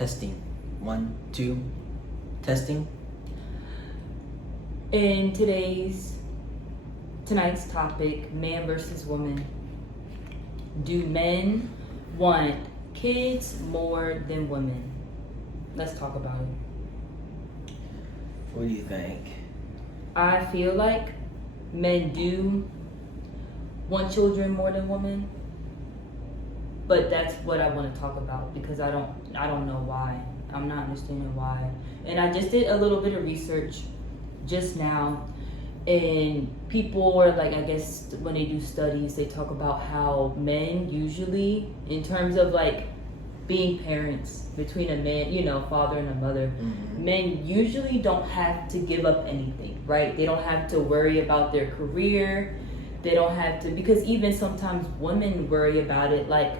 Testing. 1, 2. Testing. In tonight's topic, man versus woman. Do men want kids more than women? Let's talk about it. What do you think? I feel like men do want children more than women, but that's what I want to talk about because I don't know why. I'm not understanding why. And I just did a little bit of research just now, and people are like, I guess when they do studies, they talk about how men usually, in terms of like being parents between a man, father and a mother, men usually don't have to give up anything, right? They don't have to worry about their career. They don't have to, because even sometimes women worry about it, like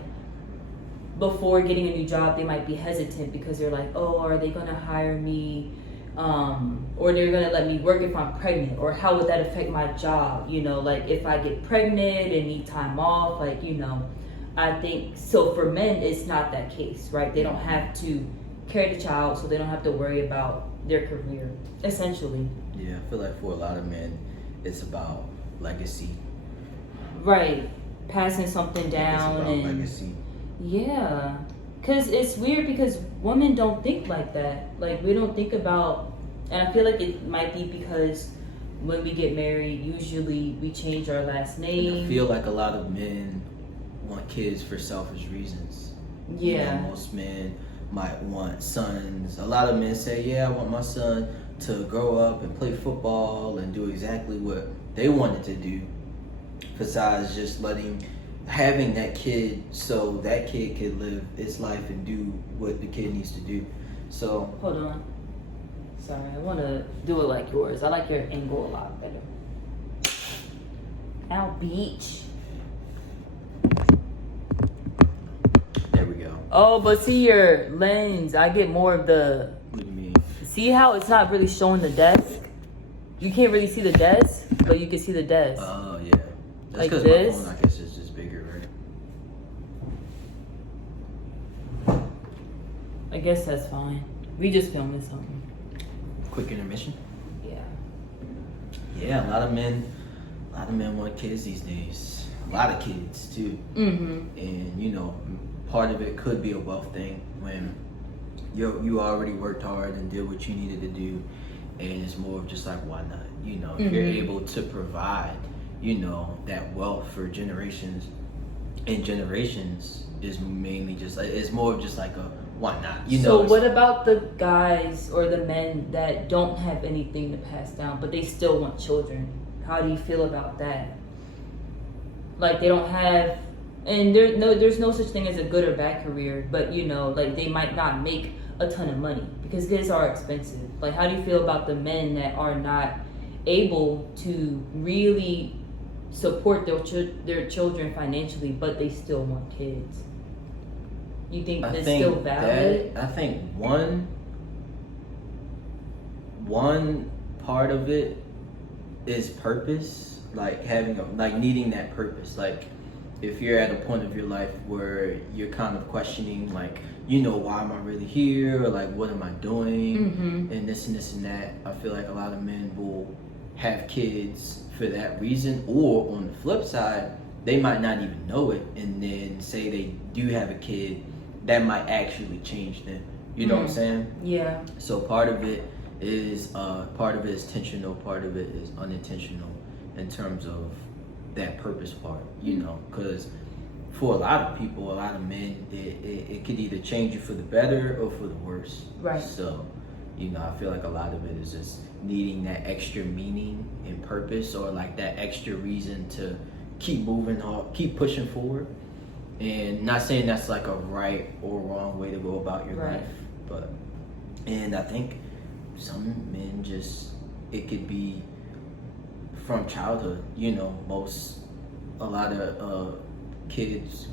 before getting a new job, they might be hesitant because they're like, oh, are they gonna hire me? Or they're gonna let me work if I'm pregnant, or how would that affect my job? Like if I get pregnant and need time off, I think, so for men, it's not that case, right? They don't have to carry the child, so they don't have to worry about their career, essentially. Yeah, I feel like for a lot of men, it's about legacy. Right, passing something down. It's about legacy. Yeah, because it's weird because women don't think like that. Like, we don't think about, and I feel like it might be because when we get married, usually we change our last name. I feel like a lot of men want kids for selfish reasons. Yeah. Most men might want sons. A lot of men say, yeah, I want my son to grow up and play football and do exactly what they wanted to do, besides just having that kid so that kid could live its life and do what the kid needs to do. So hold on, sorry, I want to do it like yours. I like your angle a lot better. Ow, beach. there we go. Oh, but see your lens, I get more of the, What do you mean? see how it's not really showing the desk? You can't really see the desk, but you can see the desk. Oh, yeah. That's Like because this? my phone, I guess, is just bigger, right? I guess that's fine. We just filming something. Quick intermission. Yeah. Yeah, a lot of men want kids these days. A lot of kids too. And part of it could be a wealth thing when you already worked hard and did what you needed to do, and it's more of just like, why not? If you're able to provide, that wealth for generations and generations, is mainly just like, it's more of just like a why not? So what about the guys or the men that don't have anything to pass down, but they still want children? How do you feel about that? Like they don't have, and there's no such thing as a good or bad career, but like they might not make a ton of money because kids are expensive. Like, how do you feel about the men that are not able to really support their children financially, but they still want kids? You think that's still valid? I think one part of it is purpose, like needing that purpose. Like if you're at a point of your life where you're kind of questioning, like, why am I really here? Or like, what am I doing? And this and this and that. I feel like a lot of men will have kids for that reason, or on the flip side, they might not even know it, and then say they do have a kid that might actually change them. You know what I'm saying? Yeah. So part of it is intentional, part of it is unintentional in terms of that purpose part, because for a lot of people, a lot of men, it could either change you for the better or for the worse. Right. So, I feel like a lot of it is just needing that extra meaning and purpose, or like that extra reason to keep moving on, keep pushing forward. And not saying that's like a right or wrong way to go about your life, and I think some men it could be from childhood, a lot of kids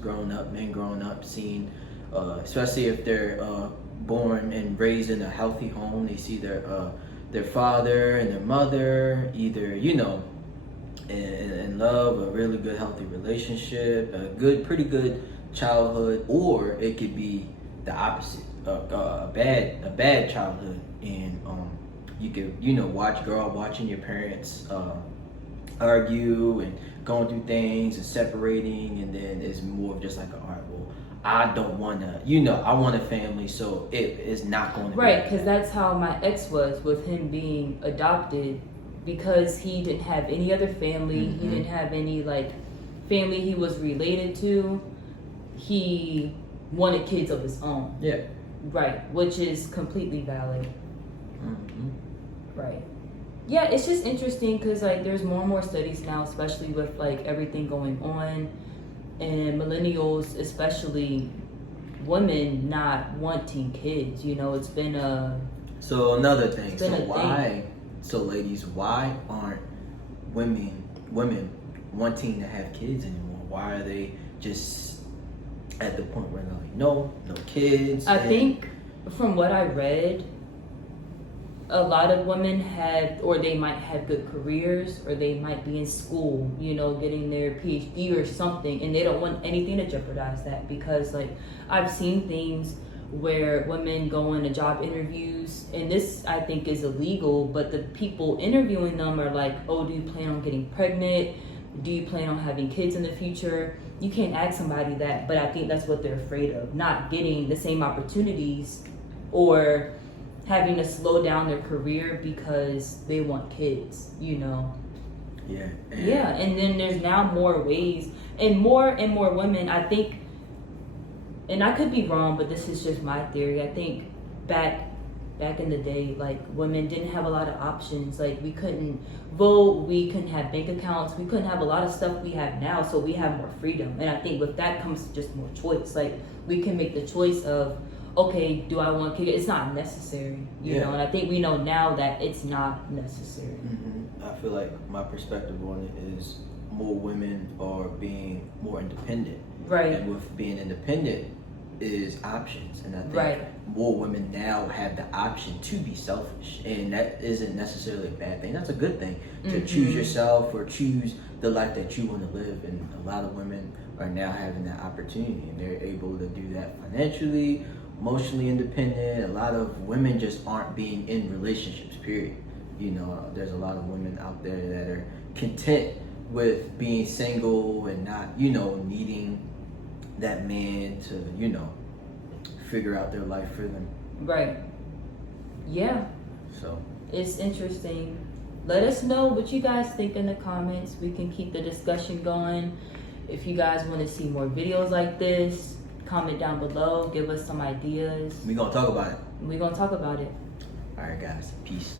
men growing up seeing, especially if they're born and raised in a healthy home, they see their father and their mother either, and love, a really good healthy relationship, a pretty good childhood, or it could be the opposite. a bad childhood, and you could grow up watching your parents argue and going through things and separating, and then it's more of just like, all right, well, I don't want to, I want a family, so it is not going to right, be because that's how my ex was with him being adopted, because he didn't have any other family. He didn't have any like family he was related to. He wanted kids of his own. Yeah. Right, which is completely valid. Right. Yeah, it's just interesting because like there's more and more studies now, especially with like everything going on, and millennials, especially women, not wanting kids. It's been a. So another thing. It's been a thing. So ladies, why aren't women wanting to have kids anymore? Why are they just at the point where they're like, no kids? I think from what I read, a lot of women they might have good careers, or they might be in school, getting their PhD or something, and they don't want anything to jeopardize that, because like I've seen things where women go into job interviews, and this I think is illegal, but the people interviewing them are like, oh, do you plan on getting pregnant? Do you plan on having kids in the future? You can't ask somebody that, but I think that's what they're afraid of, not getting the same opportunities, or having to slow down their career because they want kids, Yeah. And then there's now more ways, and more women, I think, and I could be wrong, but this is just my theory. I think back in the day, like women didn't have a lot of options. Like we couldn't vote, we couldn't have bank accounts, we couldn't have a lot of stuff we have now. So we have more freedom, and I think with that comes just more choice. Like we can make the choice of, okay, do I want kids? It's not necessary, you know. And I think we know now that it's not necessary. I feel like my perspective on it is more women are being more independent. Right. And with being independent is options, and I think more women now have the option to be selfish, and that isn't necessarily a bad thing. That's a good thing, to choose yourself or choose the life that you want to live. And a lot of women are now having that opportunity, and they're able to do that financially, emotionally independent. A lot of women just aren't being in relationships, period. There's a lot of women out there that are content with being single and not, needing that man to, figure out their life for them. Right. Yeah. So it's interesting. Let us know what you guys think in the comments. We can keep the discussion going. If you guys want to see more videos like this, comment down below. Give us some ideas. we're gonna talk about it. We're gonna talk about it. All right, guys. Peace.